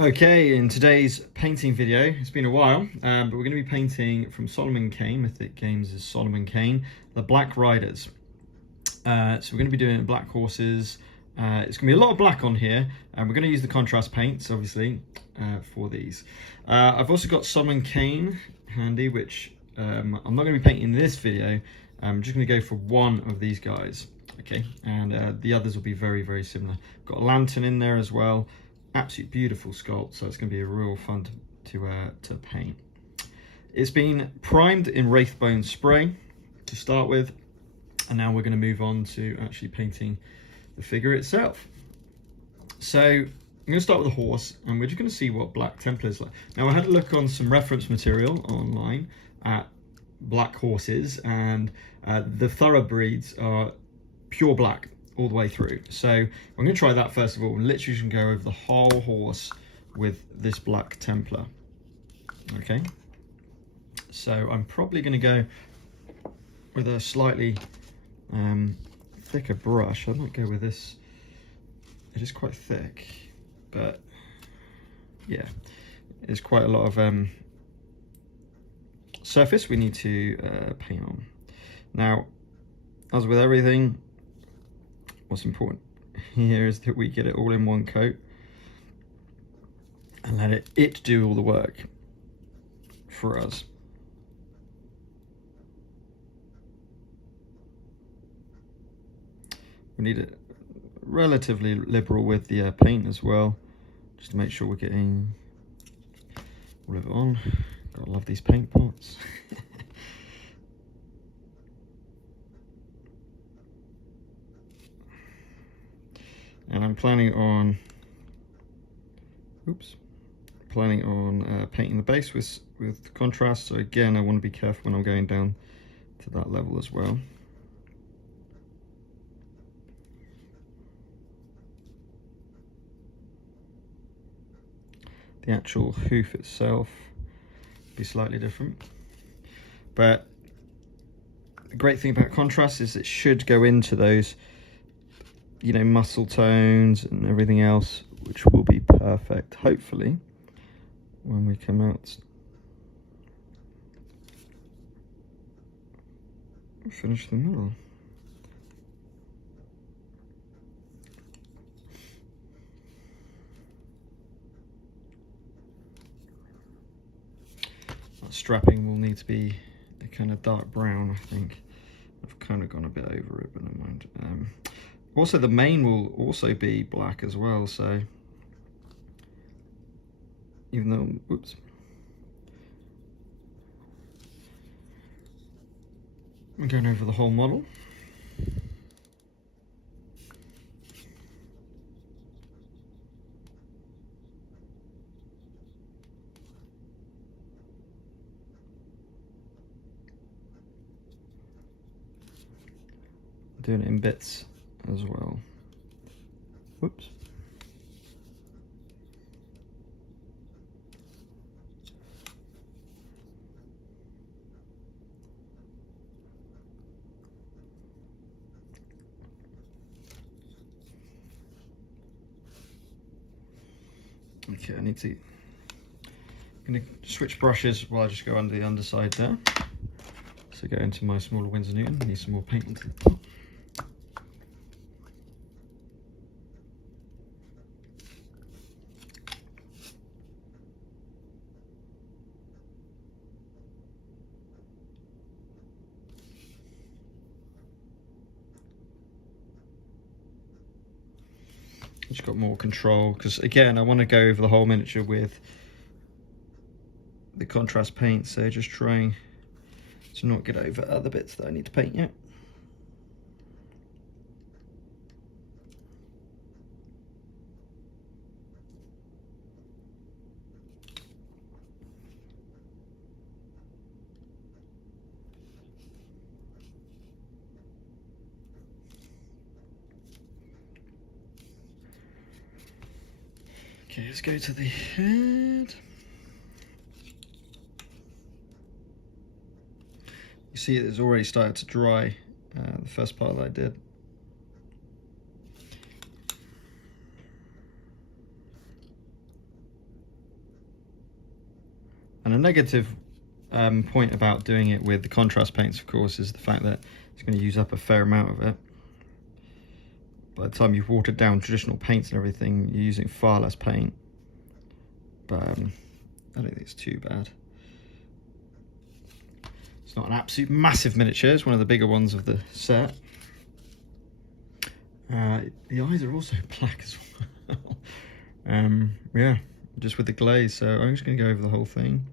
Okay, in today's painting video, it's been a while, but we're going to be painting from Solomon Kane, Mythic Games' Solomon Kane, the Black Riders. So we're going to be doing black horses. It's going to be a lot of black on here, and we're going to use the contrast paints, obviously, for these. I've also got Solomon Kane handy, which I'm not going to be painting in this video. I'm just going to go for one of these guys, okay? And the others will be very, very similar. Got a lantern in there as well. Absolutely beautiful sculpt, so it's going to be a real fun to paint. It's been primed in Wraithbone spray to start with, and now we're going to move on to actually painting the figure itself. So I'm going to start with a horse, and we're just going to see what black template is like. Now I had a look on some reference material online at black horses, and the thoroughbreds are pure black all the way through. So I'm going to try that first of all, and literally just go over the whole horse with this black Templar. Okay, so I'm probably going to go with a slightly thicker brush. I might go with this. It is quite thick, but yeah, there's quite a lot of surface we need to paint on. Now, as with everything, what's important here is that we get it all in one coat and let it do all the work for us. We need it relatively liberal with the paint as well, just to make sure we're getting all of it on. Gotta love these paint pots. And I'm planning on painting the base with contrast, so again I want to be careful when I'm going down to that level as well. The actual hoof itself will be slightly different, but the great thing about contrast is it should go into those, you know, muscle tones and everything else, which will be perfect, hopefully, when we come out and finish the middle. That strapping will need to be a kind of dark brown, I think. I've kind of gone a bit over it, but never mind. Also, the mane will also be black as well, so even though, oops. I'm going over the whole model. Doing it in bits as well. Whoops. Okay, I'm gonna switch brushes while I just go under the underside there. So go into my smaller Winsor Newton, need some more paint onto the top. Just got more control, because again I want to go over the whole miniature with the contrast paint, so just trying to not get over other bits that I need to paint yet. Okay, let's go to the head. You see it's already started to dry, the first part that I did. And a negative point about doing it with the contrast paints, of course, is the fact that it's going to use up a fair amount of it. By the time you've watered down traditional paints and everything, you're using far less paint. But I don't think it's too bad. It's not an absolute massive miniature, it's one of the bigger ones of the set. The eyes are also black as well. Yeah, just with the glaze. So I'm just going to go over the whole thing.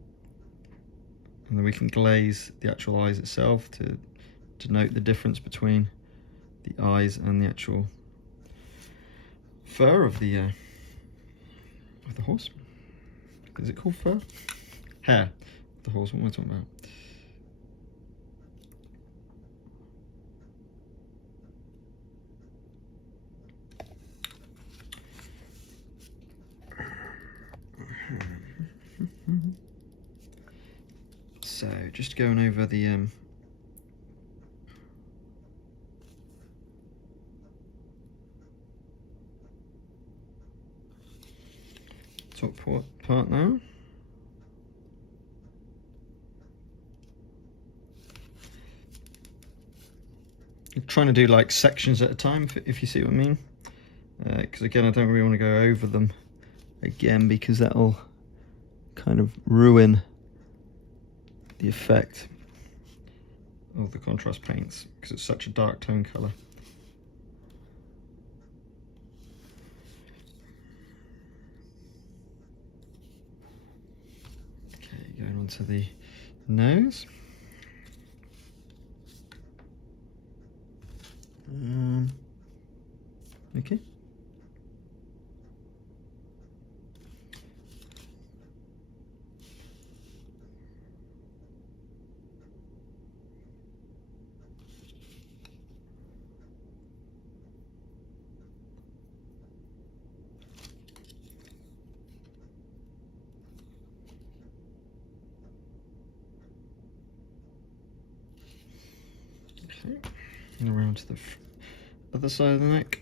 And then we can glaze the actual eyes itself to denote the difference between the eyes and the actual fur of the horse. Is it called fur? Hair of the horse. What am I talking about? So just going over the top part now. I'm trying to do like sections at a time, if you see what I mean. Because again, I don't really want to go over them again because that'll kind of ruin the effect of the contrast paints because it's such a dark tone color. Okay, going on to the nose. Okay. Okay, and around to the other side of the neck.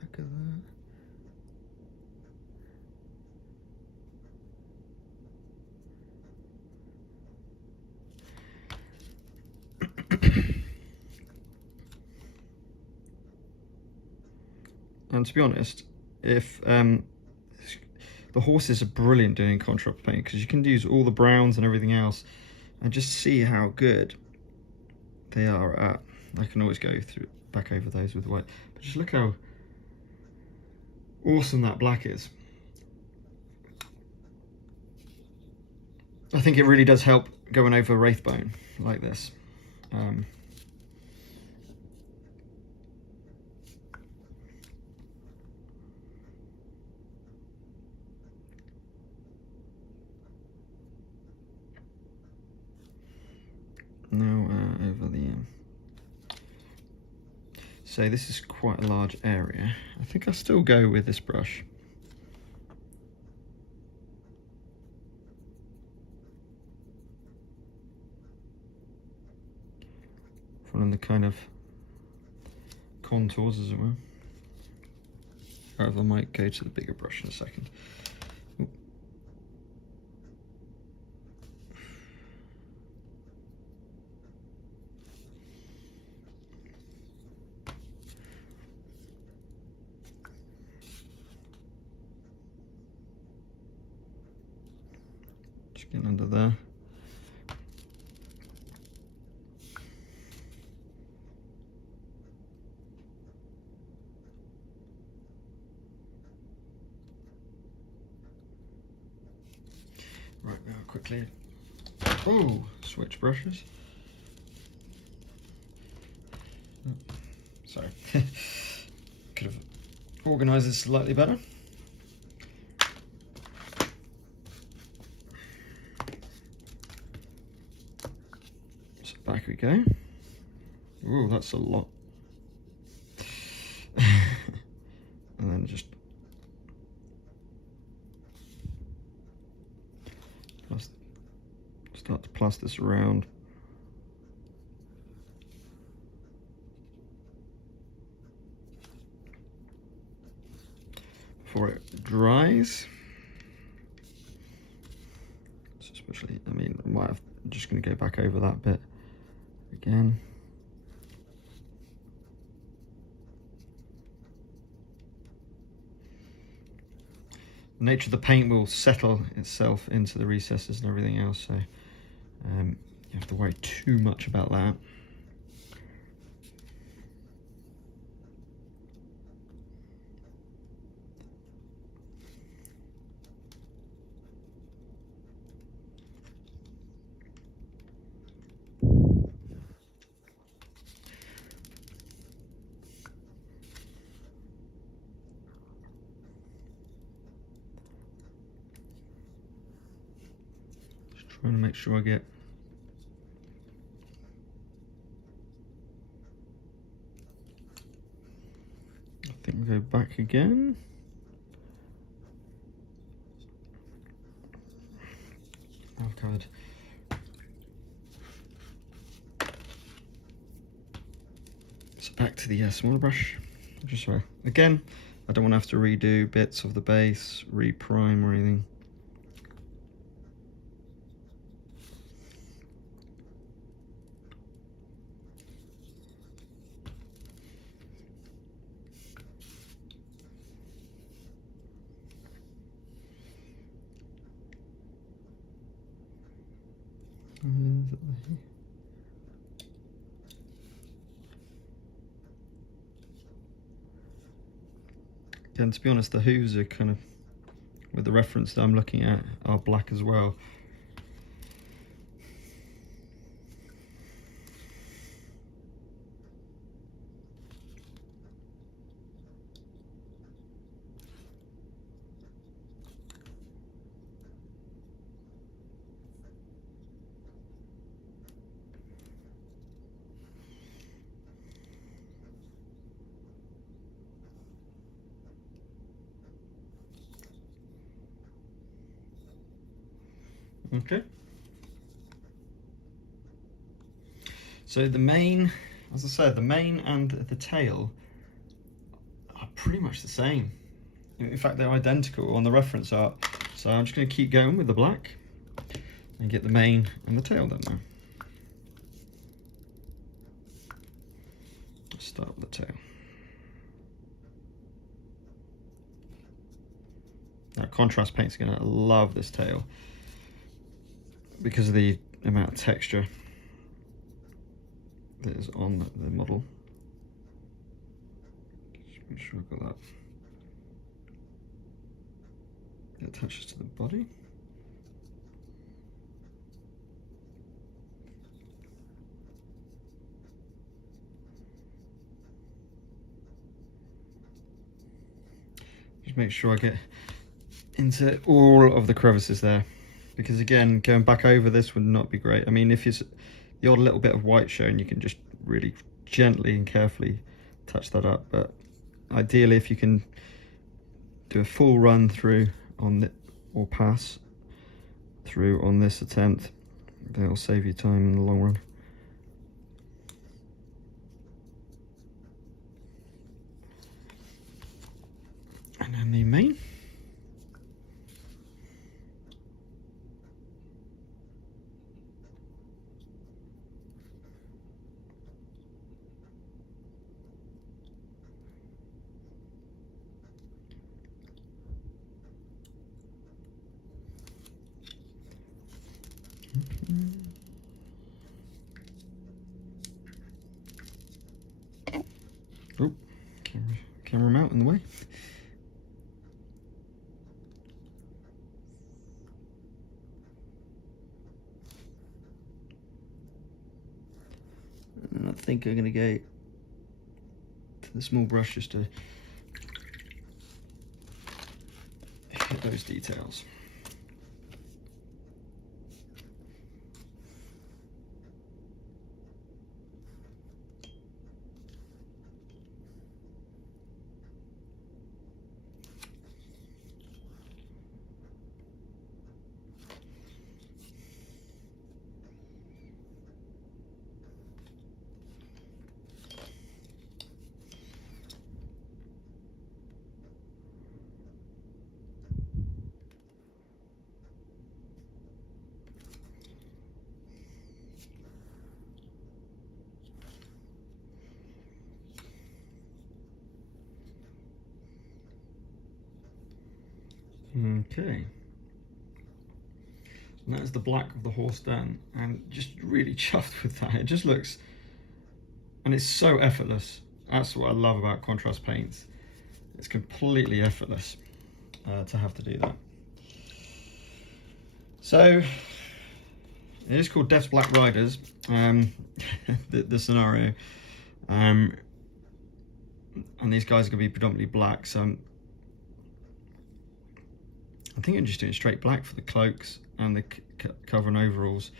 Back of that. And to be honest, if the horses are brilliant doing contrast paint because you can use all the browns and everything else and just see how good they are at. I can always go through back over those with white, but just look how awesome that black is. I think it really does help going over Wraithbone like this. Now over the so this is quite a large area. I think I'll still go with this brush. Following the kind of contours as it were. However, I might go to the bigger brush in a second. Ooh. Just getting under there. Right, now quickly. Oh, switch brushes. Oh, sorry. Could have organised this slightly better. So back we go. Ooh, that's a lot. And then just start to plus this around. before it dries. Especially, I mean, I might have, I'm just going to go back over that bit again. The nature of the paint will settle itself into the recesses and everything else, so you have to worry too much about that. Trying to make sure I get I think we'll go back again. I've covered. So back to the smaller brush. Just so again, I don't want to have to redo bits of the base, re-prime or anything. And to be honest, the hooves are kind of, with the reference that I'm looking at, are black as well. Okay. So the mane, as I said, the mane and the tail are pretty much the same. In fact, they're identical on the reference art. So I'm just going to keep going with the black and get the mane and the tail done now. Let's start with the tail. Now, contrast paints are going to love this tail because of the amount of texture that is on the model. Just make sure I've got that. It attaches to the body. Just make sure I get into all of the crevices there, because again, going back over this would not be great. I mean, if it's the odd little bit of white showing, you can just really gently and carefully touch that up, but ideally if you can do a full run through on the, or pass through on this attempt, that'll save you time in the long run. And then the mane. Oh, camera mount in the way. And I think I'm going to go to the small brush just to hit those details. Okay. And that is the black of the horse done, and just really chuffed with that. It just looks, and it's so effortless. That's what I love about contrast paints. It's completely effortless to have to do that. So it is called Death's Black Riders, the scenario, and these guys are going to be predominantly black. So I think I'm just doing straight black for the cloaks and the cover and overalls.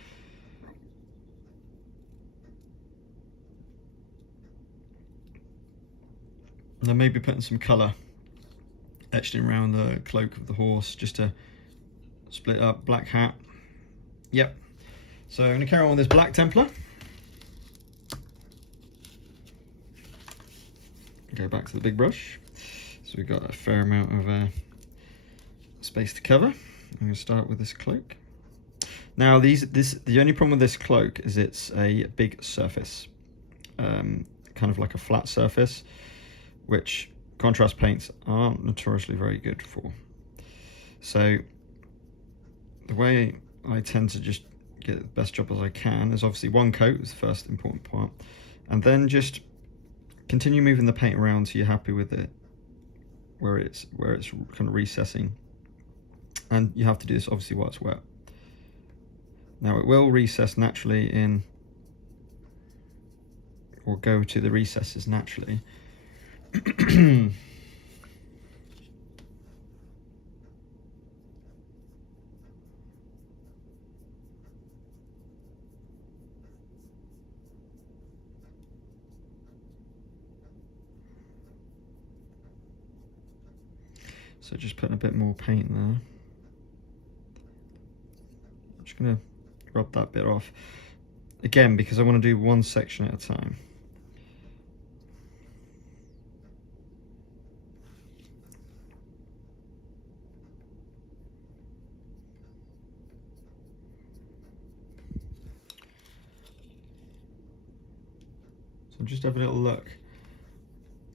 And then maybe putting some colour etched in around the cloak of the horse just to split up. Black hat. Yep. So I'm going to carry on with this black Templar. Go back to the big brush. So we've got a fair amount of space to cover. I'm going to start with this cloak. Now the only problem with this cloak is it's a big surface, kind of like a flat surface, which contrast paints aren't notoriously very good for. So the way I tend to just get the best job as I can is obviously one coat is the first important part, and then just continue moving the paint around so you're happy with it where it's kind of recessing. And you have to do this obviously while it's wet. Now it will recess naturally in, or go to the recesses naturally. So just putting a bit more paint there. I'm just going to rub that bit off. Again, because I want to do one section at a time. So I'm just having a little look.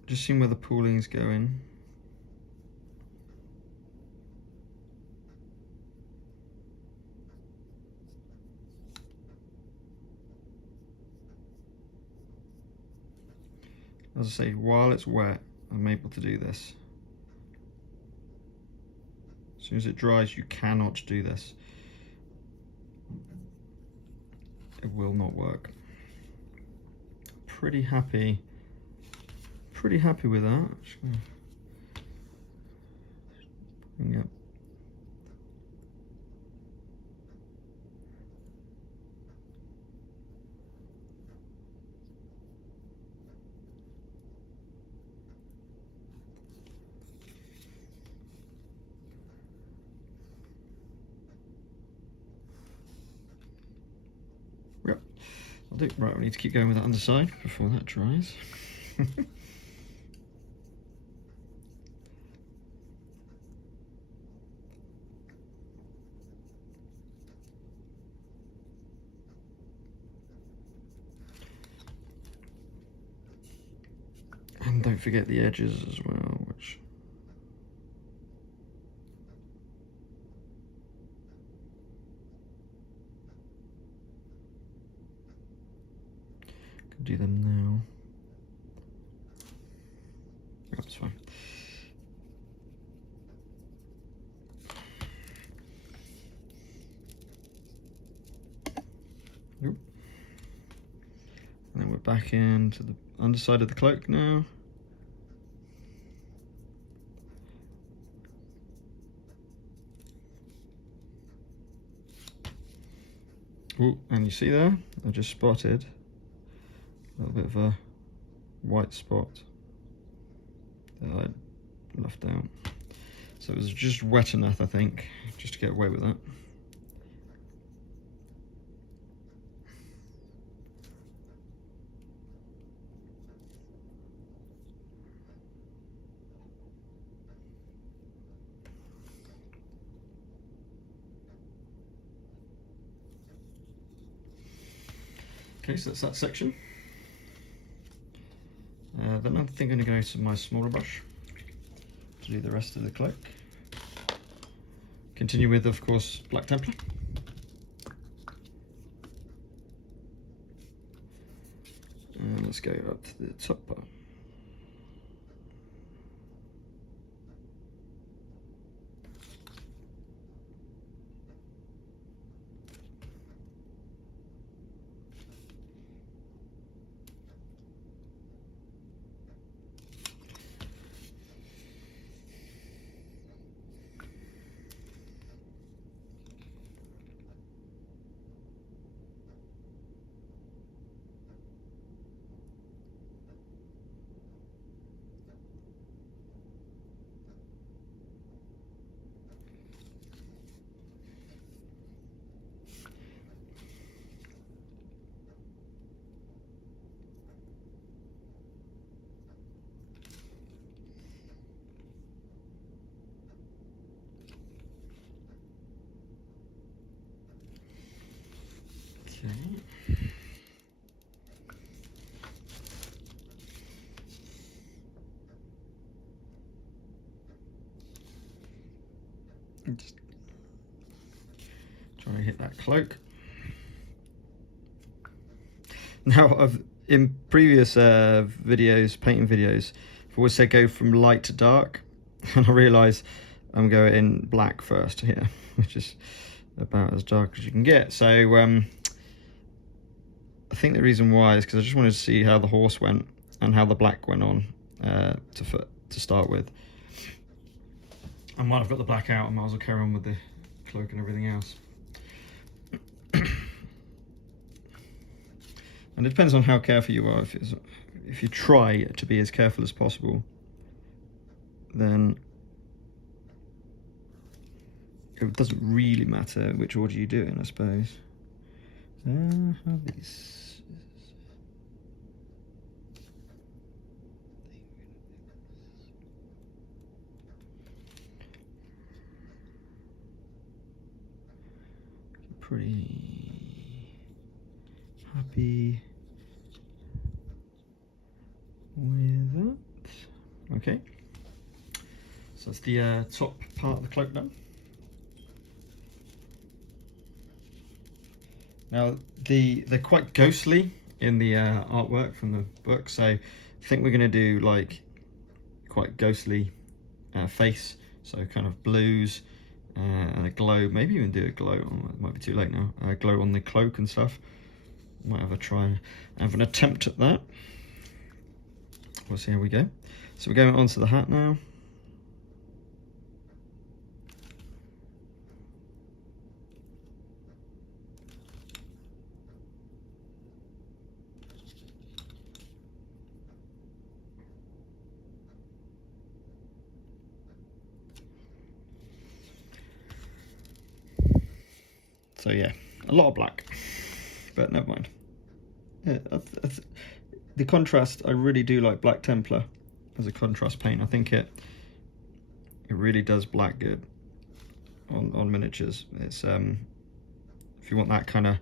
Just seeing where the pooling is going. As I say, while it's wet, I'm able to do this. As soon as it dries, you cannot do this. It will not work. Pretty happy with that. Just gonna bring up. Yep, I'll do. Right, we need to keep going with that underside before that dries. And don't forget the edges as well, which can do them now. That's fine. Nope. And then we're back into the underside of the cloak now. Ooh, and you see there, I just spotted a little bit of a white spot that I left out. So it was just wet enough, I think, just to get away with that. Okay, so that's that section. Then I think I'm going to go to my smaller brush to do the rest of the cloak. Continue with, of course, Black Templar. And let's go up to the top part. Okay. Just trying to hit that cloak. Now, in previous videos, painting videos, I've always said go from light to dark, and I realise I'm going in black first here, which is about as dark as you can get. So I think the reason why is because I just wanted to see how the horse went and how the black went on to start with. And while I've got the black out, I might as well carry on with the cloak and everything else. And it depends on how careful you are. If you try to be as careful as possible, then it doesn't really matter which order you do it in, I suppose. How are these? Pretty happy with that. Okay, so that's the top part of the cloak done. Now they're quite ghostly in the artwork from the book, so I think we're going to do like quite ghostly face, so kind of blues and a glow, maybe even do a glow, it might be too late now, glow on the cloak and stuff. Might have a try, have an attempt at that. We'll see how we go. So we're going onto the hat now. So yeah, a lot of black, but never mind. Yeah, the contrast, I really do like Black Templar as a contrast paint. I think it really does black good on miniatures. It's if you want that kind of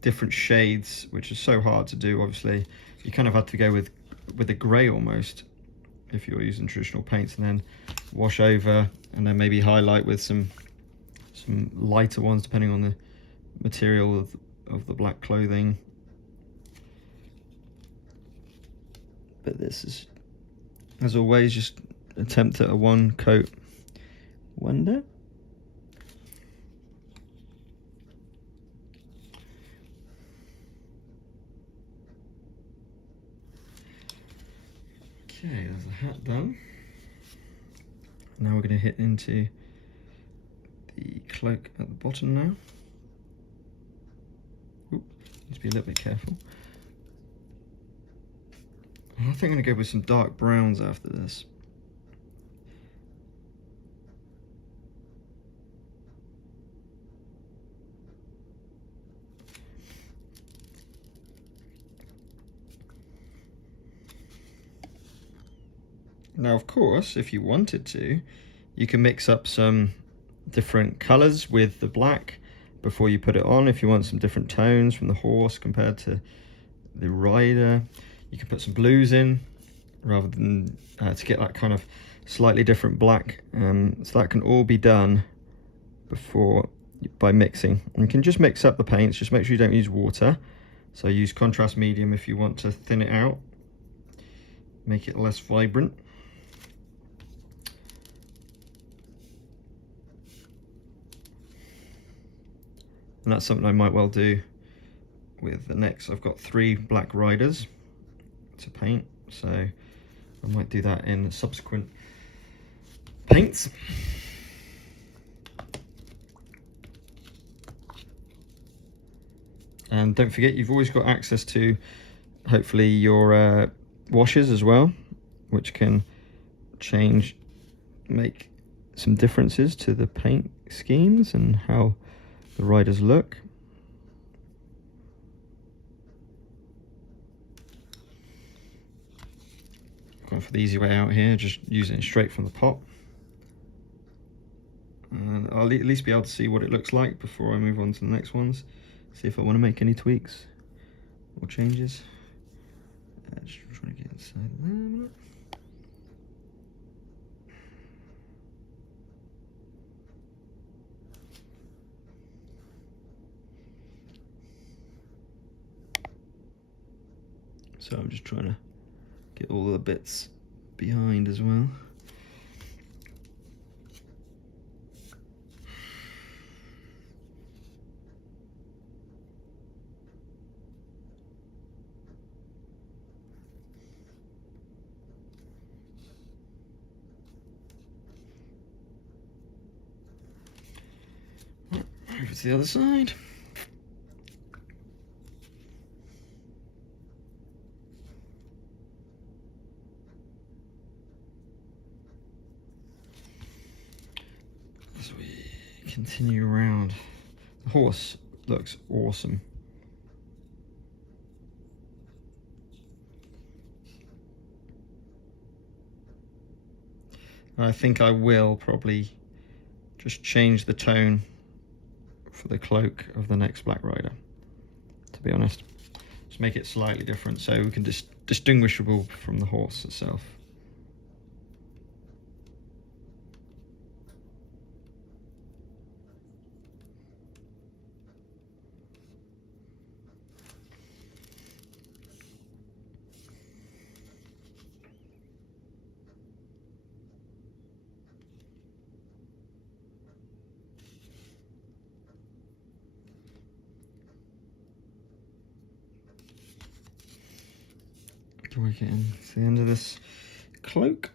different shades, which is so hard to do, obviously, you kind of have to go with a grey almost if you're using traditional paints, and then wash over and then maybe highlight with some lighter ones depending on the material of the black clothing. But this is, as always, just attempt at a one coat wonder. Okay, there's the hat done. Now we're going to hit into the cloak at the bottom now. Oop, need to be a little bit careful. I think I'm going to go with some dark browns after this. Now, of course, if you wanted to, you can mix up some different colours with the black before you put it on. If you want some different tones from the horse compared to the rider, you can put some blues in rather than to get that kind of slightly different black. So that can all be done before by mixing. And you can just mix up the paints, just make sure you don't use water. So use contrast medium if you want to thin it out, make it less vibrant. And that's something I might well do with the next. I've got 3 black riders to paint, so I might do that in subsequent paints. And don't forget, you've always got access to hopefully your washes as well, which can make some differences to the paint schemes and how the riders look. Going for the easy way out here, just using it straight from the pot. And I'll at least be able to see what it looks like before I move on to the next ones. See if I want to make any tweaks or changes. Just trying to get inside there. So I'm just trying to get all the bits behind as well. Over to the other side. As we continue around, the horse looks awesome. And I think I will probably just change the tone for the cloak of the next Black Rider, to be honest. Just make it slightly different so we can distinguishable from the horse itself. We're getting to the end of this cloak.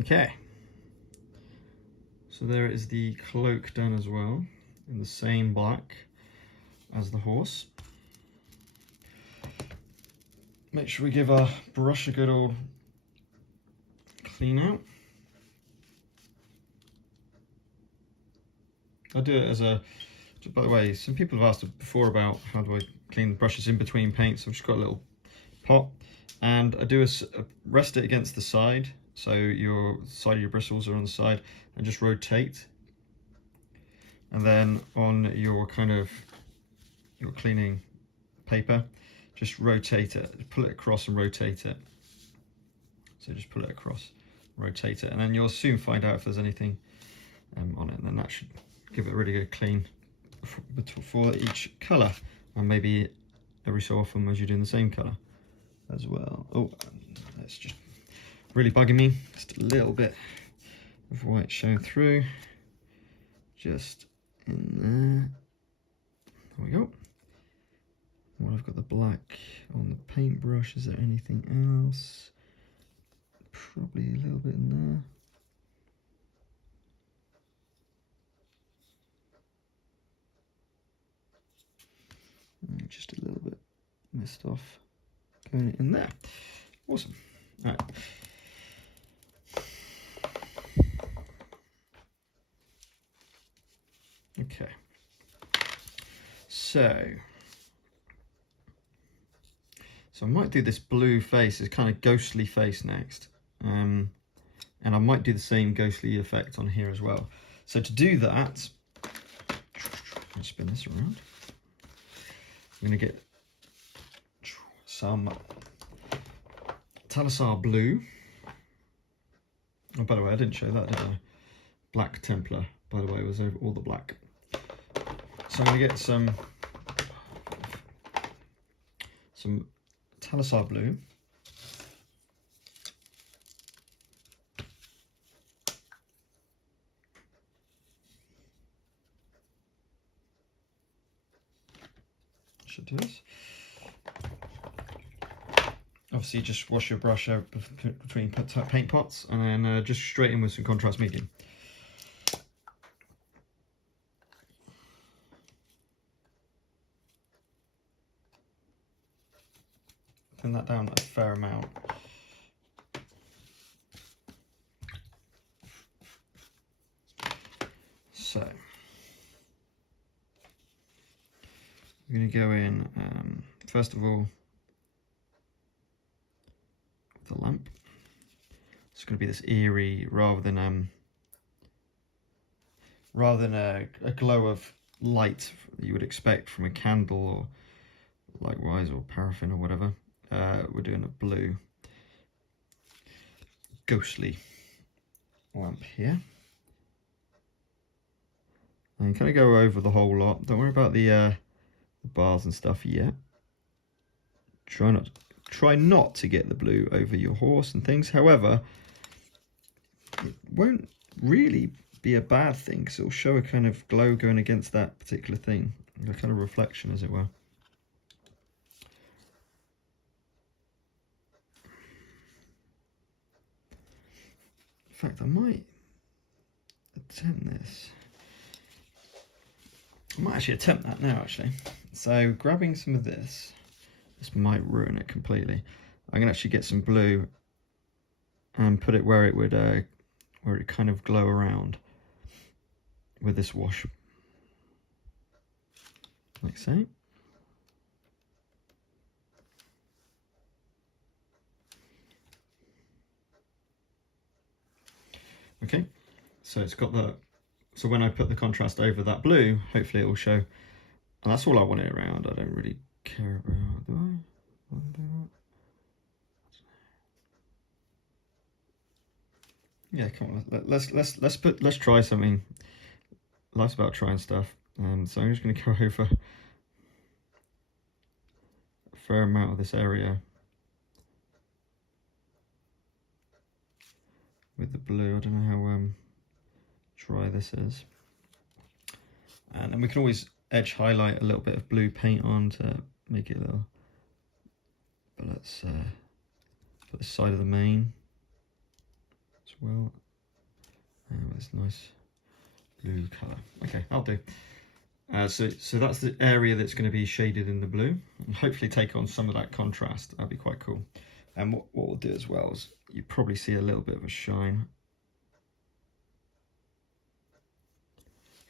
Okay, so there is the cloak done as well, in the same black as the horse. Make sure we give our brush a good old clean out. I do it as a, by the way, some people have asked before about how do I clean the brushes in between paints. I've just got a little pot and I do rest it against the side, so your side of your bristles are on the side, and just rotate. And then on your your cleaning paper, just rotate it, pull it across and rotate it. So just pull it across, rotate it, and then you'll soon find out if there's anything on it, and then that should give it a really good clean for each colour, and maybe every so often as you're doing the same colour as well. Oh, that's just really bugging me. Just a little bit of white showing through, just in there. There we go. Well, I've got the black on the paintbrush. Is there anything else? Probably a little bit in there. Just a little bit missed off. Going in there. Awesome. All right. Okay. So I might do this blue face, this kind of ghostly face next. And I might do the same ghostly effect on here as well. So to do that, let's spin this around. I'm going to get some Talisar blue. Oh, by the way, I didn't show that, did I? Black Templar, by the way, was over all the black. So I'm going to get some Talisar blue. Should do this. Obviously, just wash your brush out between paint pots, and then just straight in with some contrast medium. Thin that down a fair amount. So I'm going to go in first of all with the lamp. It's going to be this eerie rather than a glow of light that you would expect from a candle or likewise, or paraffin or whatever. We're doing a blue ghostly lamp here. And kind of go over the whole lot. Don't worry about the bars and stuff yet. Try not to get the blue over your horse and things. However, it won't really be a bad thing because it'll show a kind of glow going against that particular thing, a kind of reflection, as it were. In fact, I might attempt this. I might actually attempt that now, actually. So grabbing some of this might ruin it completely. I'm gonna actually get some blue and put it where it would kind of glow around with this wash, like so. Okay, so it's got the, so when I put the contrast over that blue, hopefully it will show, and that's all I want it around. I don't really care about, do I want to do that? Yeah, come on, let's try something. Life's about trying stuff. So I'm just going to go over a fair amount of this area with the blue. I don't know how dry this is. And then we can always edge highlight a little bit of blue paint on to make it a little. But let's put the side of the mane as well. And with this nice blue colour. Okay, I'll do. So that's the area that's going to be shaded in the blue, and hopefully take on some of that contrast. That'd be quite cool. And what we'll do as well is you probably see a little bit of a shine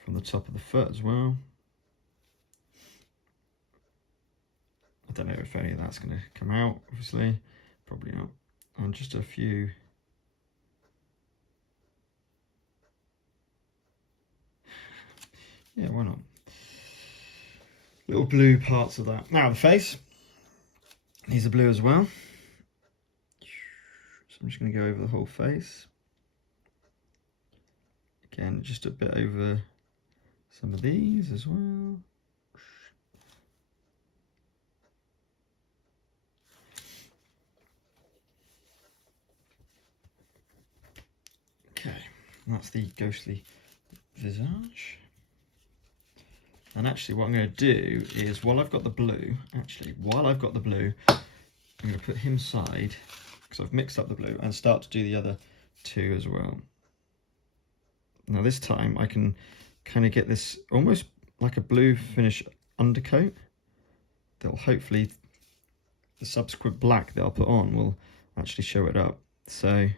from the top of the foot as well. I don't know if any of that's going to come out, obviously, probably not. And just a few. Yeah, why not? Little blue parts of that. Now the face, these are blue as well. So I'm just going to go over the whole face. Again, just a bit over some of these as well. Okay, that's the ghostly visage. And actually what I'm going to do is, while I've got the blue, I'm going to put him side, because I've mixed up the blue, and start to do the other two as well. Now this time I can kind of get this almost like a blue finish undercoat that'll hopefully, the subsequent black that I'll put on will actually show it up. So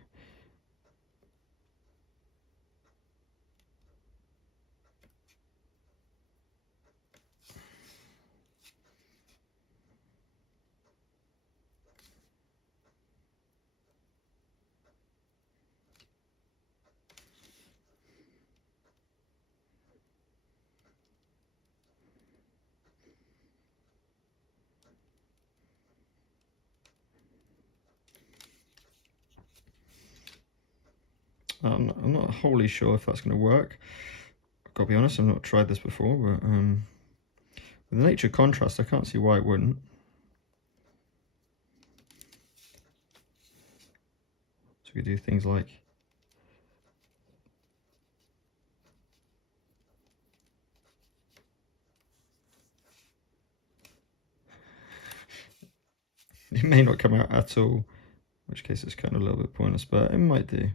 I'm not wholly sure if that's going to work. I've got to be honest, I've not tried this before, but with the nature of contrast, I can't see why it wouldn't. So we do things like it may not come out at all, in which case it's kind of a little bit pointless, but it might do.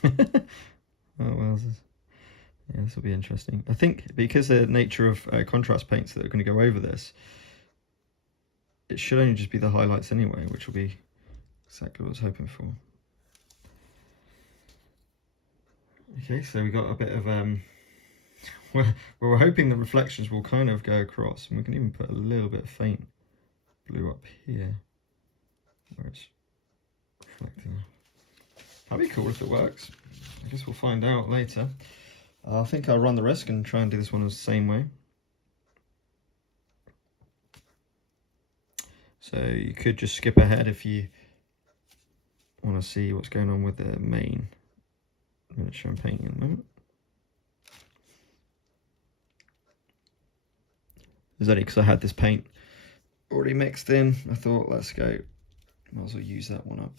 Oh well, yeah, this will be interesting. I think because the nature of contrast paints that are going to go over this, it should only just be the highlights anyway, which will be exactly what I was hoping for. Okay, so we got a bit of we're hoping the reflections will kind of go across, and we can even put a little bit of faint blue up here where it's reflecting. That'd be cool if it works. I guess we'll find out later. I think I'll run the risk and try and do this one the same way. So you could just skip ahead if you want to see what's going on with the main miniature I'm painting at the moment. It's only because I had this paint already mixed in. I thought, let's go. Might as well use that one up.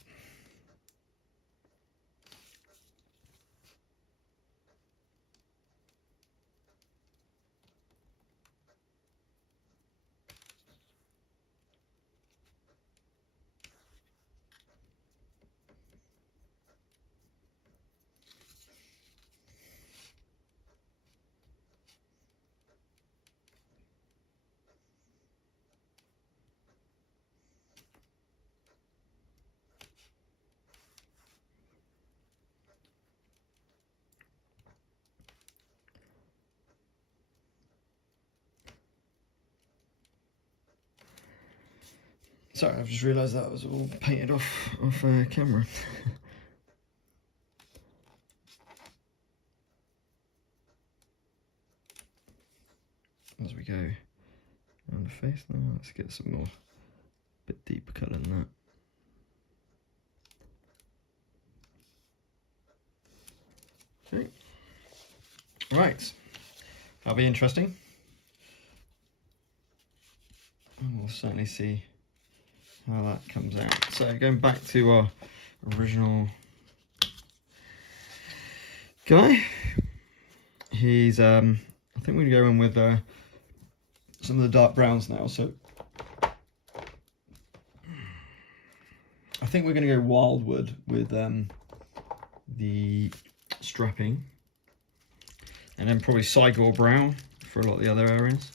Sorry, I've just realised that was all painted off camera. As we go around the face now, let's get some more, bit deeper colour than that. Okay. Right, that'll be interesting. And we'll certainly see how that comes out. So going back to our original guy, he's I think we're gonna go in with some of the dark browns now. So I think we're gonna go wildwood with the strapping, and then probably Cygor brown for a lot of the other areas.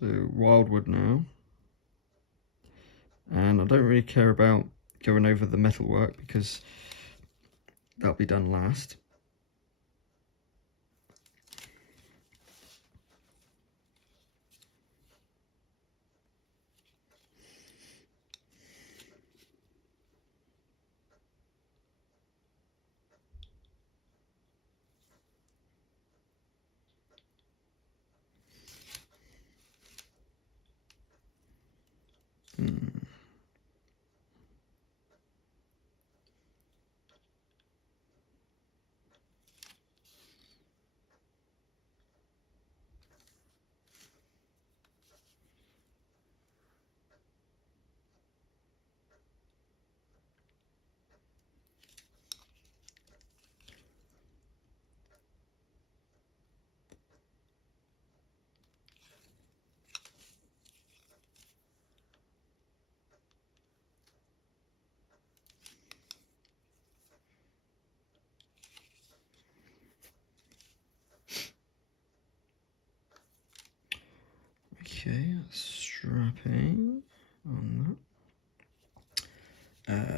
So wildwood now, and I don't really care about going over the metalwork because that'll be done last.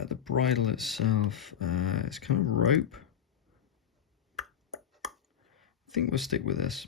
The bridle itself, it's kind of rope. I think we'll stick with this.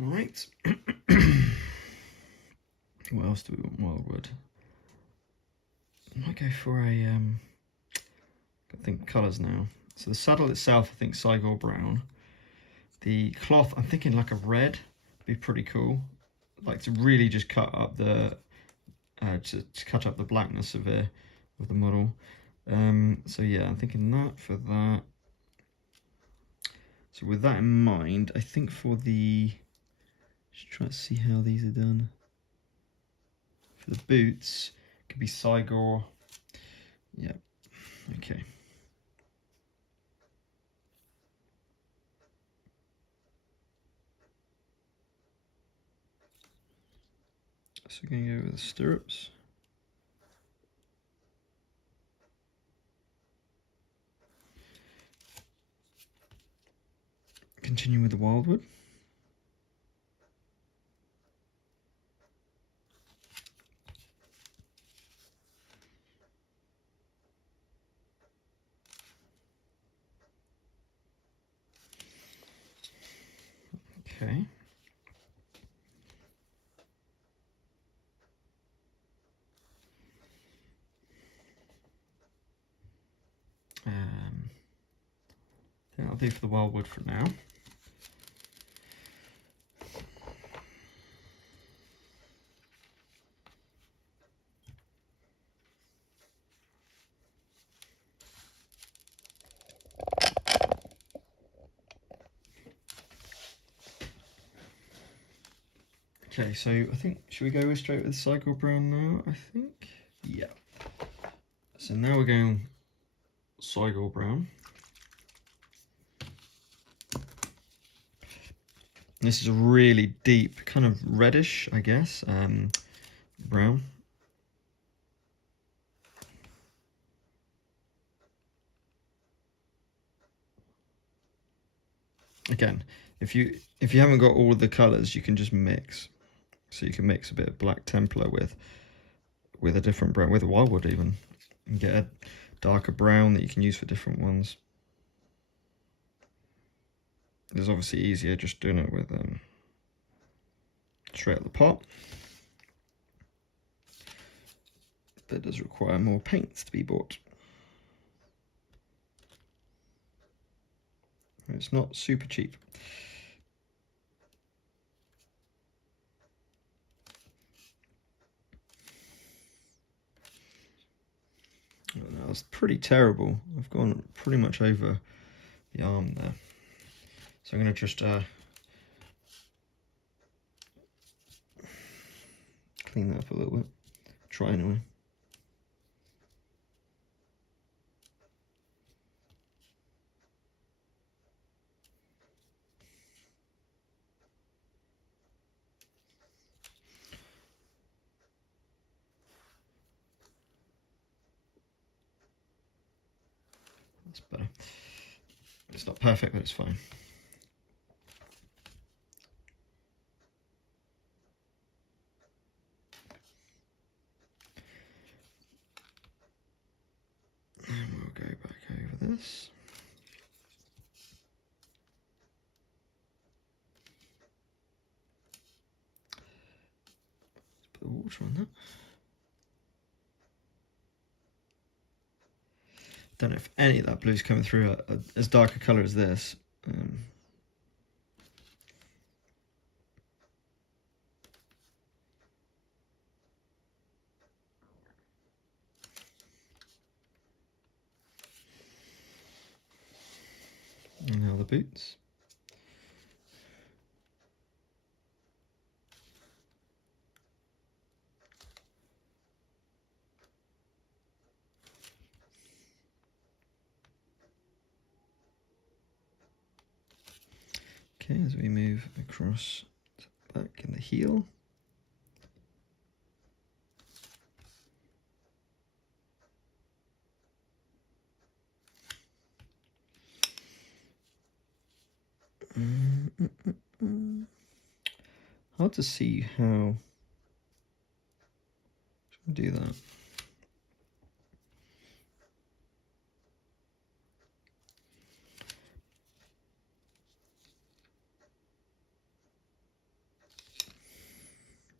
All right. What else do we want? Wildwood. I might go for a, I think colours now. So the saddle itself, I think Cygor brown. The cloth, I'm thinking like a red, be pretty cool. Like to really just cut up the, to cut up the blackness of the model. So yeah, I'm thinking that for that. So with that in mind, I think for the, just try to see how these are done. For the boots, could be Cygor. Yeah, okay. So we're going to go with the stirrups. Continue with the wildwood. Okay. I think I'll do for the wildwood for now. Okay, so I think, should we go straight with Cygor brown now? I think, yeah. So now we're going Cygor brown. This is a really deep, kind of reddish, I guess, brown. Again, if you haven't got all the colours, you can just mix. So you can mix a bit of black Templar with a different brown, with a wildwood even, and get a darker brown that you can use for different ones. It's obviously easier just doing it with straight out the pot, but it does require more paints to be bought. It's not super cheap. Oh, that was pretty terrible. I've gone pretty much over the arm there. So I'm going to just clean that up a little bit. Try anyway. That's better. It's not perfect, but it's fine. And we'll go back over this. water on that. Don't know if any of that blue's coming through as dark a colour as this. And now the boots. Okay, as we move across back in the heel. Hard to see how to do that.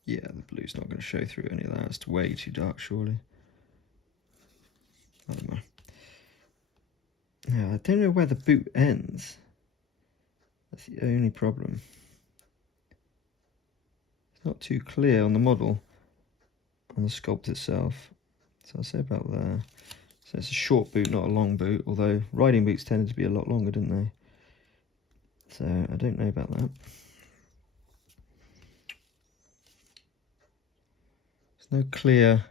Yeah, the blue's not going to show through any of that. It's way too dark, surely. I don't know. Yeah, I don't know where the boot ends. That's the only problem. It's not too clear on the model, on the sculpt itself. So I'll say about there. So it's a short boot, not a long boot, although riding boots tended to be a lot longer, didn't they? So I don't know about that. There's no clear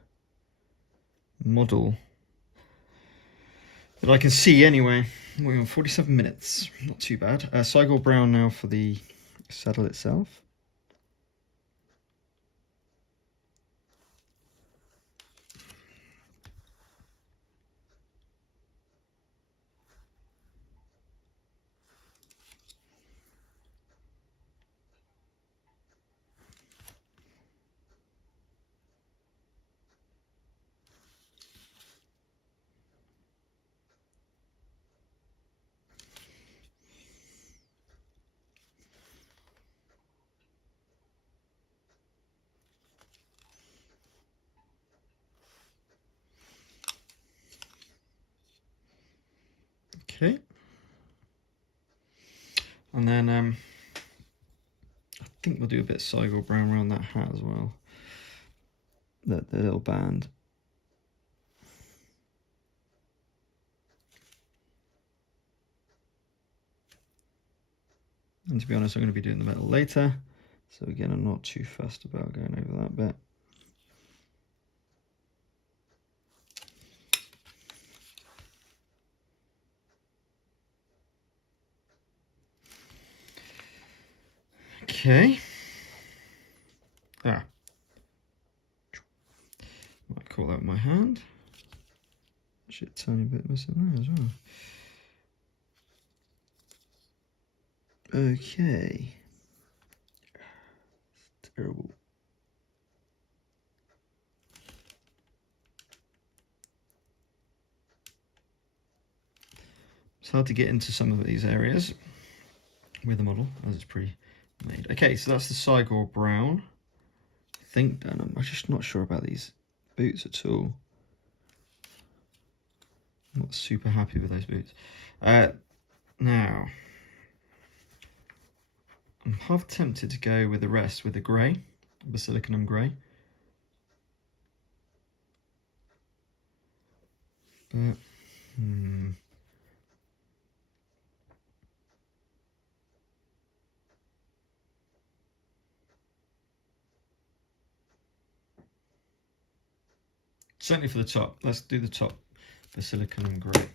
model that I can see anyway. We're on 47 minutes, not too bad. Cygor brown now for the saddle itself. Okay. And then I think we'll do a bit of Cygor brown around that hat as well. The little band. And to be honest, I'm going to be doing the metal later. So again, I'm not too fussed about going over that bit. Okay. Might call that with my hand. Actually, a tiny bit missing there as well. Okay. Terrible. It's hard to get into some of these areas with the model as it's pre-made. Okay, so that's the Cygor brown. I think done. I'm just not sure about these boots at all. I'm not super happy with those boots. Now, I'm half tempted to go with the rest with the grey, Basilicanum grey. But, certainly for the top. Let's do the top, Basilicanum grey.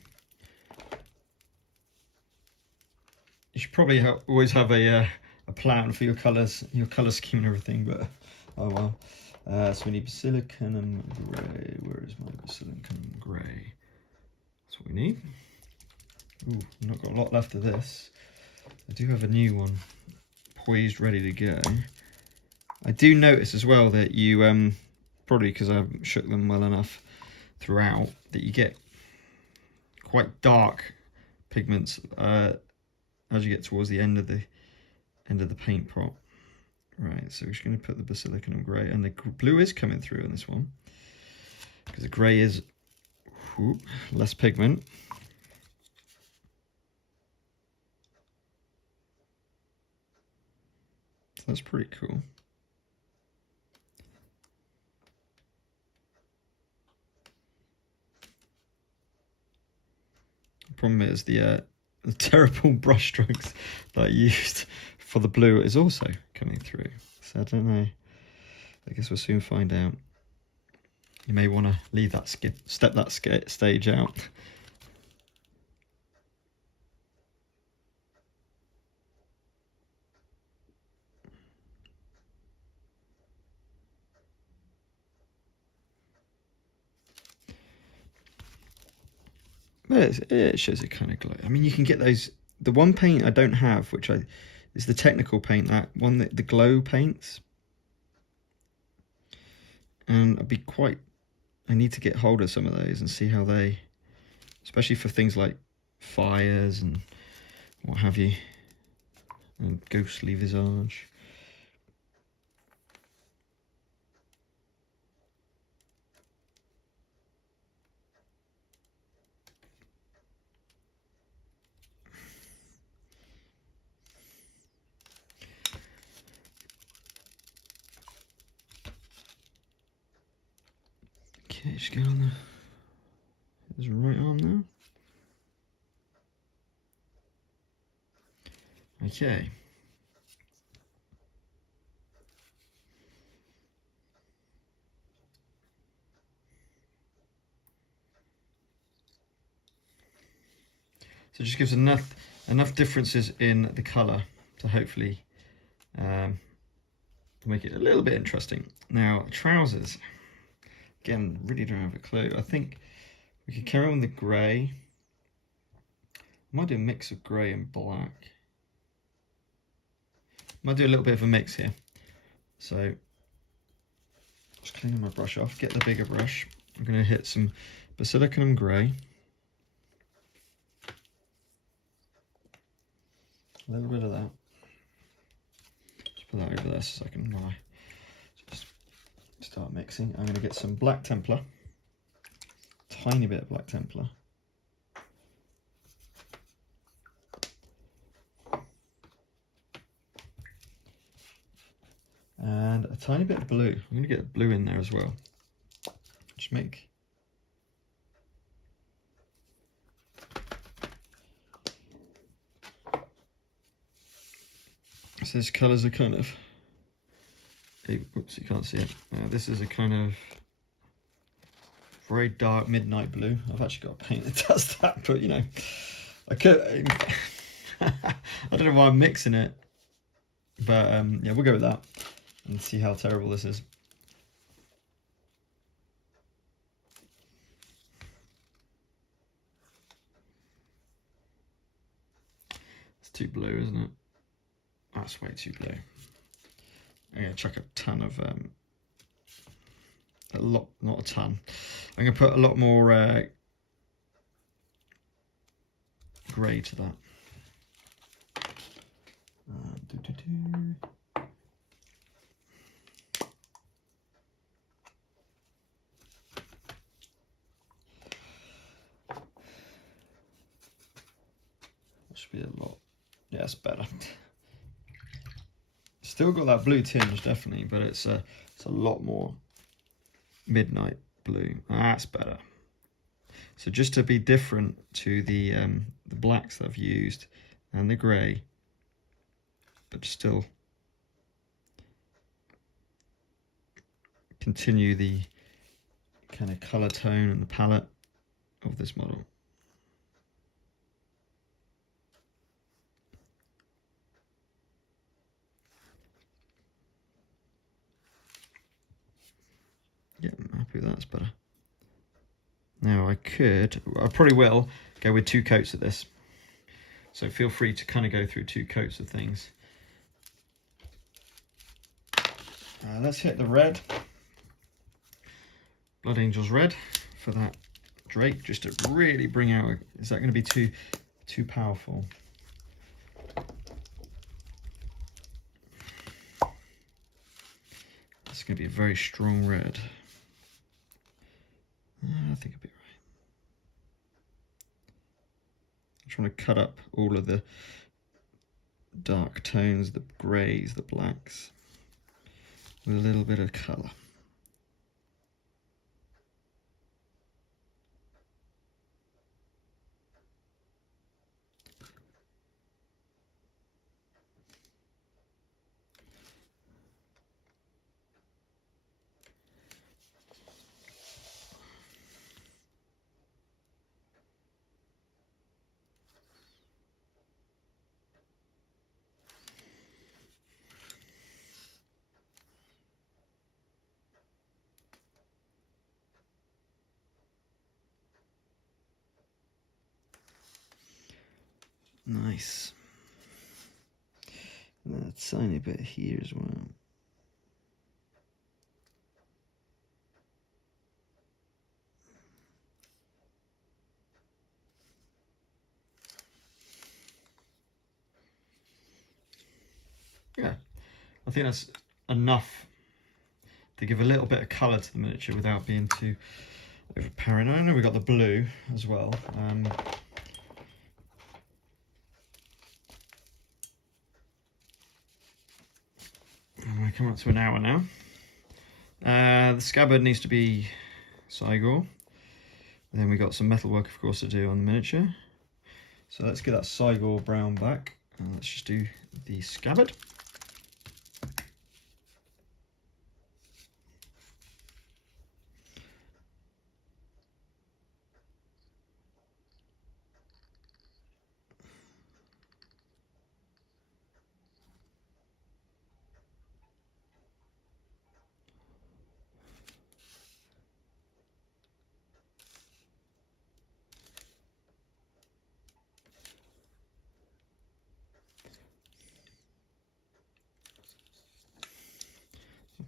You should probably always have a plan for your colours, your colour scheme and everything, but oh well. So we need Basilicanum grey. Where is my Basilicanum grey? That's what we need. Ooh, I've not got a lot left of this. I do have a new one poised, ready to go. I do notice as well that you, probably because I haven't shook them well enough throughout, that you get quite dark pigments as you get towards the end of the paint pot. Right, so we're just going to put the Basilicanum Grey, and the blue is coming through in this one, because the grey is less pigment. So that's pretty cool. The problem is the terrible brush strokes that I used for the blue is also coming through. So I don't know. I guess we'll soon find out. You may want to leave that step that stage out. But it shows a kind of glow. I mean, you can get those. The one paint I don't have, which is the technical paint, that one, the glow paints. And I need to get hold of some of those and see how they, especially for things like fires and what have you, and ghostly visage. Okay, just go on his right arm now. Okay. So it just gives enough differences in the colour to hopefully make it a little bit interesting. Now, trousers. Again, really don't have a clue. I think we could carry on with the grey. I might do a mix of grey and black. Might do a little bit of a mix here. So, just cleaning my brush off, get the bigger brush. I'm going to hit some Basilicanum Grey. A little bit of that. Just put that over there so I can just start mixing. I'm going to get some Black Templar. Tiny bit of Black Templar. And a tiny bit of blue. I'm going to get blue in there as well. Just make... So these colours are kind of... Oops, you can't see it. This is a kind of very dark midnight blue. I've actually got a paint that does that, but you know, I could... I don't know why I'm mixing it, but yeah, we'll go with that and see how terrible this is. It's too blue, isn't it? That's way too blue. I'm going to chuck a ton of, not a ton. I'm going to put a lot more grey to that. That should be a lot. Yeah, it's better. Still got that blue tinge, definitely, but it's a lot more midnight blue. That's better. So just to be different to the blacks that I've used and the grey, but still continue the kind of colour tone and the palette of this model. Yeah, I'm happy with that. That's better. Now I probably will go with 2 coats of this. So feel free to kind of go through 2 coats of things. Let's hit the red. Blood Angels red for that Drake, just to really bring out, is that going to be too powerful? going to be a very strong red. I think I'll be right. I'm trying to cut up all of the dark tones, the greys, the blacks, with a little bit of colour. Nice. And a tiny bit here as well. Yeah, I think that's enough to give a little bit of colour to the miniature without being too overpowering. I know we got the blue as well. We're coming up to an hour now. The scabbard needs to be Cygor. And then we got some metal work, of course, to do on the miniature. So let's get that Cygor brown back. And let's just do the scabbard.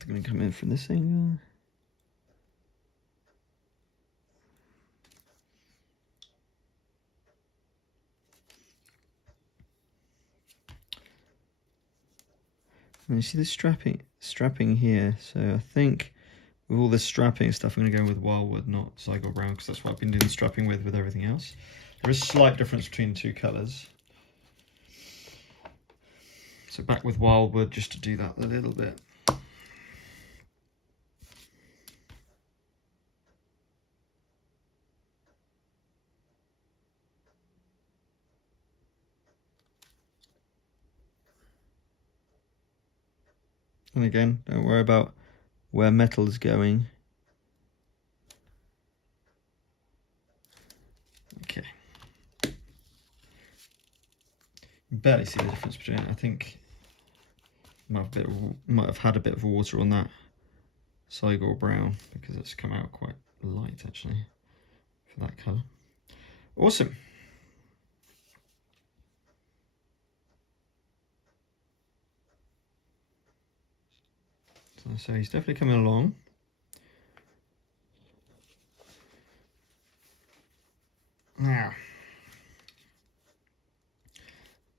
I'm going to come in from this angle. And you see the strapping here. So I think with all this strapping stuff, I'm going to go with Wildwood, not Cygor Brown, because that's what I've been doing the strapping with everything else. There is a slight difference between the two colours. So back with Wildwood just to do that a little bit. And again, don't worry about where metal is going. Okay. Barely see the difference between it. I think might have had a bit of water on that Cygor brown because it's come out quite light actually for that colour. Awesome. So he's definitely coming along. Now,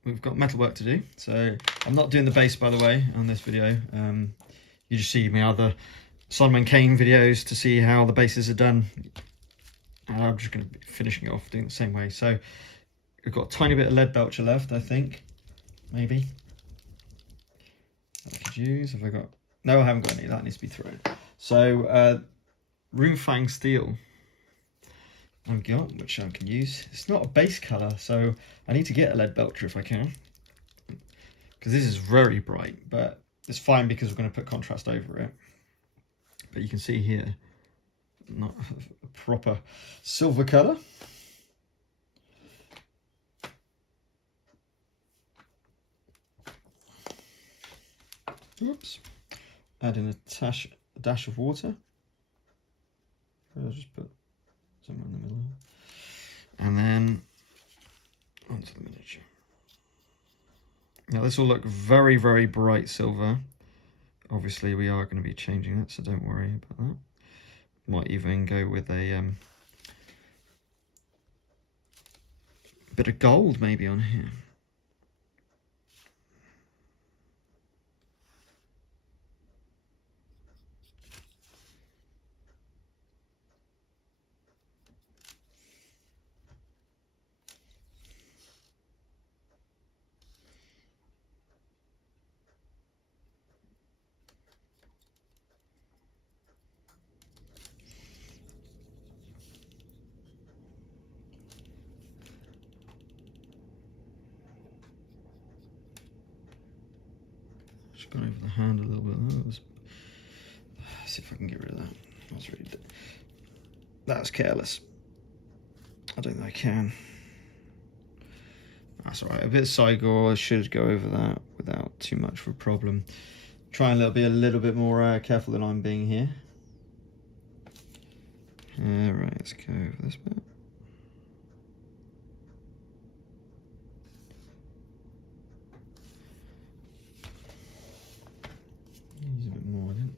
we've got metal work to do. So I'm not doing the base, by the way, on this video. You just see my other Solomon Kane videos to see how the bases are done. And I'm just going to be finishing it off doing it the same way. So we've got a tiny bit of lead belcher left, I think. Maybe. I could use. Have I got... No, I haven't got any. That needs to be thrown. So, Runefang Steel I've got, which I can use. It's not a base colour, so I need to get a lead belcher if I can. Because this is very bright, but it's fine because we're going to put contrast over it. But you can see here, not a proper silver colour. Oops. Add in a dash of water. I'll just put somewhere in the middle. And then onto the miniature. Now this will look very, very bright silver. Obviously we are going to be changing that, so don't worry about that. Might even go with a bit of gold maybe on here. Just gone over the hand a little bit. Let's see if I can get rid of that. That's careless. I don't think I can. That's alright. A bit of Sigor should go over that without too much of a problem. Try and be a little bit more careful than I'm being here. Right, let's go over this bit. Use a bit more, I think.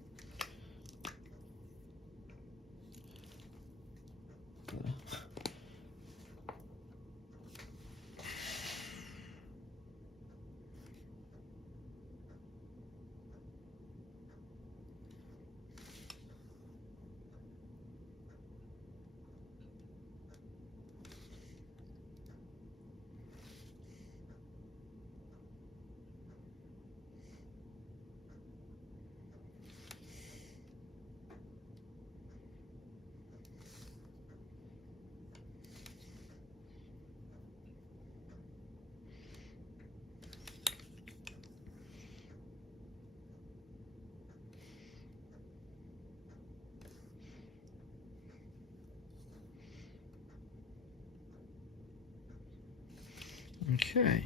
Okay,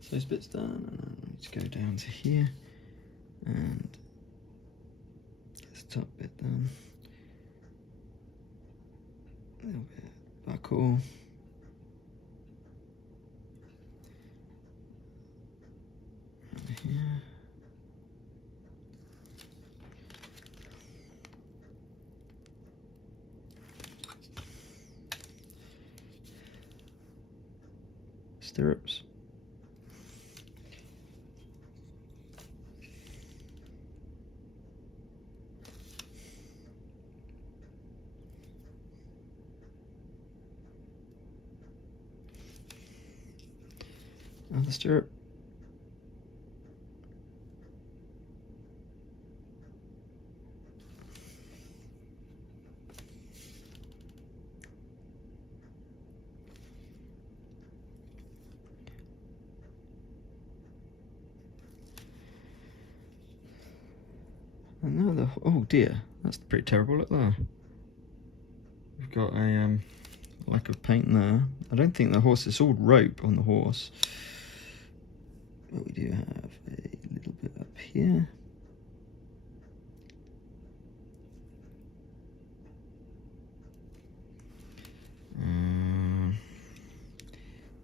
so those bits done, and then let's go down to here and get this top bit done. A little bit buckle. Over here. Stirrups. Another stirrup. Another, oh dear, that's pretty terrible. Look there. We've got a lack of paint there. I don't think the horse, it's all rope on the horse. But we do have a little bit up here.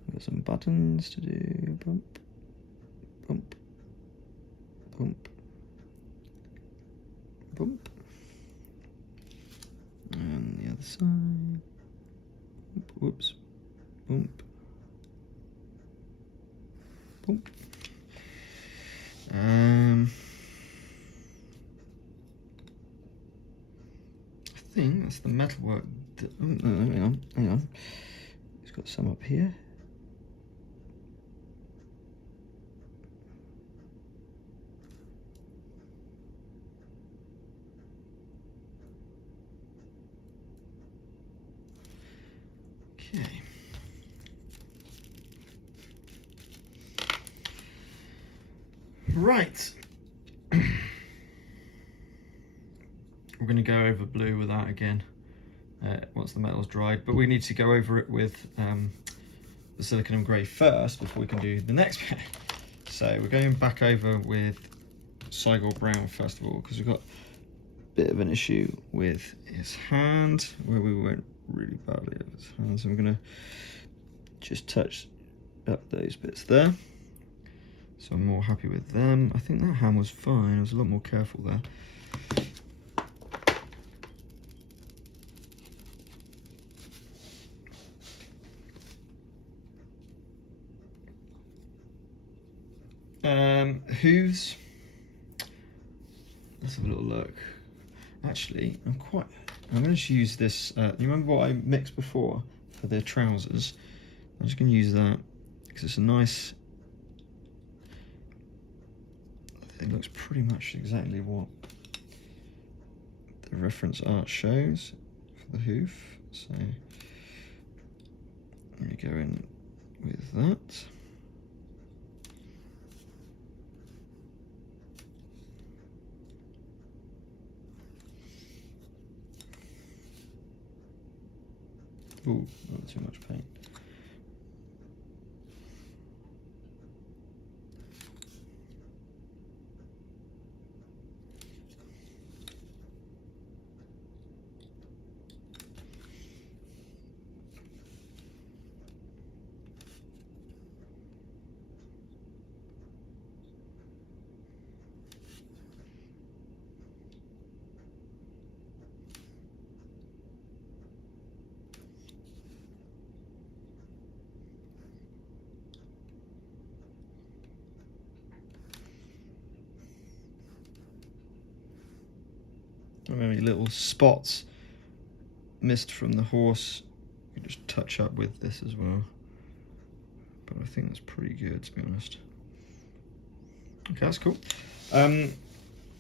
We've got some buttons to do. Bump, bump, bump, bump. And the other side. Whoops. Bump. Bump. I think that's the metalwork. Oh, no, hang on. It's got some up here. Okay. Right. We're going to go over blue with that again once the metal's dried, but we need to go over it with the silicon grey first before we can do the next bit. So we're going back over with Sigor Brown first of all, because we've got a bit of an issue with his hand where we went really badly over his hand, so I'm going to just touch up those bits there. So I'm more happy with them. I think that hand was fine. I was a lot more careful there. Hooves. Let's have a little look. Actually, I'm going to use this. You remember what I mixed before for the trousers? I'm just going to use that because it's a nice. It looks pretty much exactly what the reference art shows for the hoof. So let me go in with that. Ooh, not too much paint. Maybe little spots missed from the horse, you can just touch up with this as well. But I think that's pretty good, to be honest. Okay, that's cool. I don't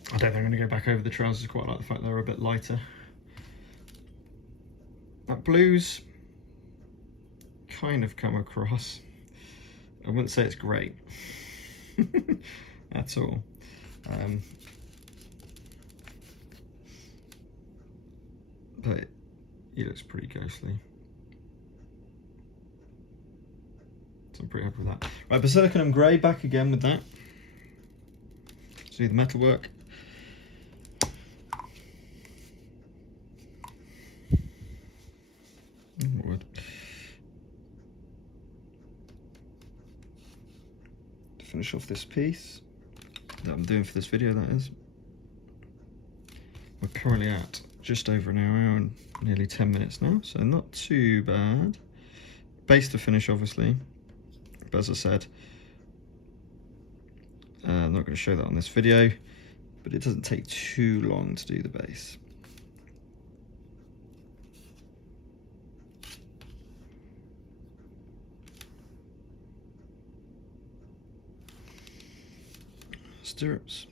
think I'm going to go back over the trousers. Quite like the fact they're a bit lighter. That blue's kind of come across. I wouldn't say it's great at all. But he looks pretty ghostly. So I'm pretty happy with that. Right, Basilicum Grey, back again with that. See the metalwork. Wood. To finish off this piece that I'm doing for this video, that is. We're currently at just over an hour and nearly 10 minutes now, so not too bad. Base to finish, obviously, but as I said, I'm not going to show that on this video, but it doesn't take too long to do the base. Stirrups.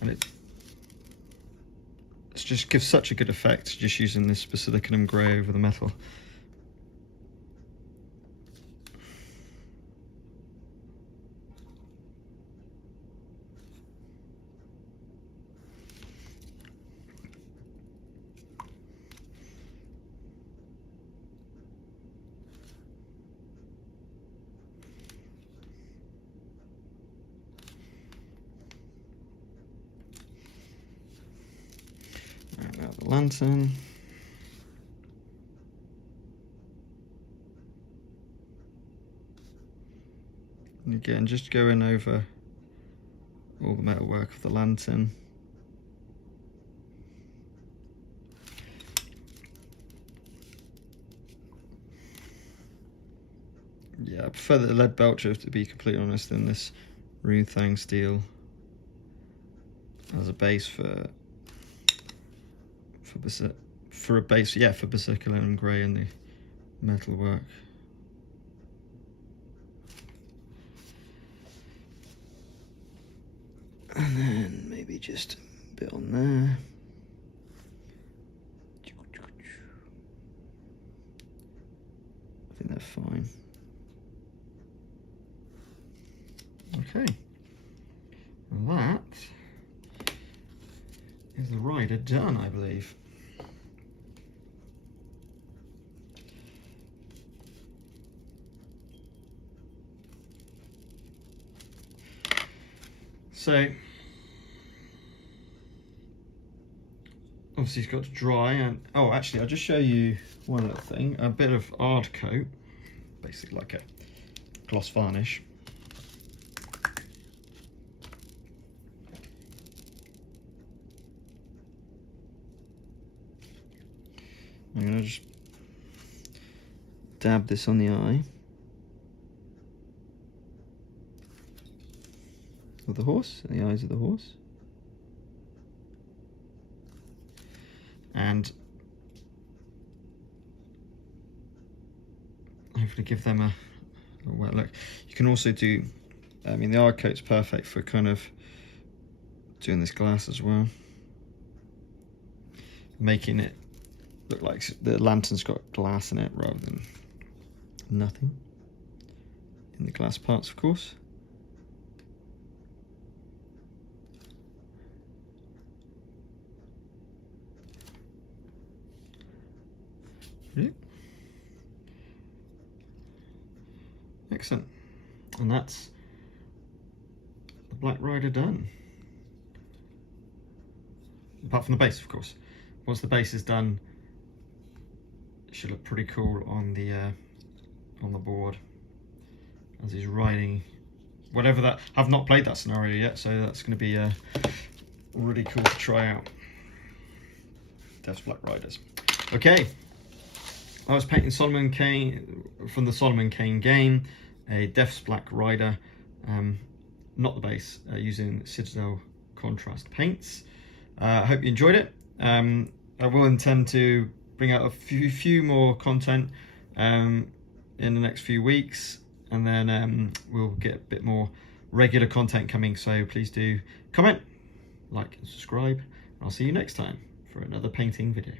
And it just gives such a good effect just using this Basilicum Grey over the metal. Now the lantern. And again, just going over all the metalwork of the lantern. Yeah, I prefer the lead belcher, to be completely honest, than this Ruthang steel as a base for Basilicum Grey and the metalwork. And then maybe just a bit on there. I think they're fine. Okay. Well, that is the rider done, I believe. So obviously it's got to dry, and oh, actually I'll just show you one other thing. A bit of hard coat, basically like a gloss varnish. I'm going to just dab this on the eye of the horse, and the eyes of the horse. And hopefully give them a wet look. You can also do, I mean, the hard coat's perfect for kind of doing this glass as well. Making it look like the lantern's got glass in it rather than nothing in the glass parts, of course. Yeah. Excellent. And that's the Black Rider done. Apart from the base, of course. Once the base is done, it should look pretty cool on the board as he's riding whatever that. I've not played that scenario yet, so that's going to be really cool to try out. Death's Black Riders. Okay, I was painting Solomon Kane from the Solomon Kane game, a Death's Black Rider, not the base, using Citadel Contrast Paints. I hope you enjoyed it. I will intend to bring out a few more content in the next few weeks, and then we'll get a bit more regular content coming, so please do comment, like and subscribe, and I'll see you next time for another painting video.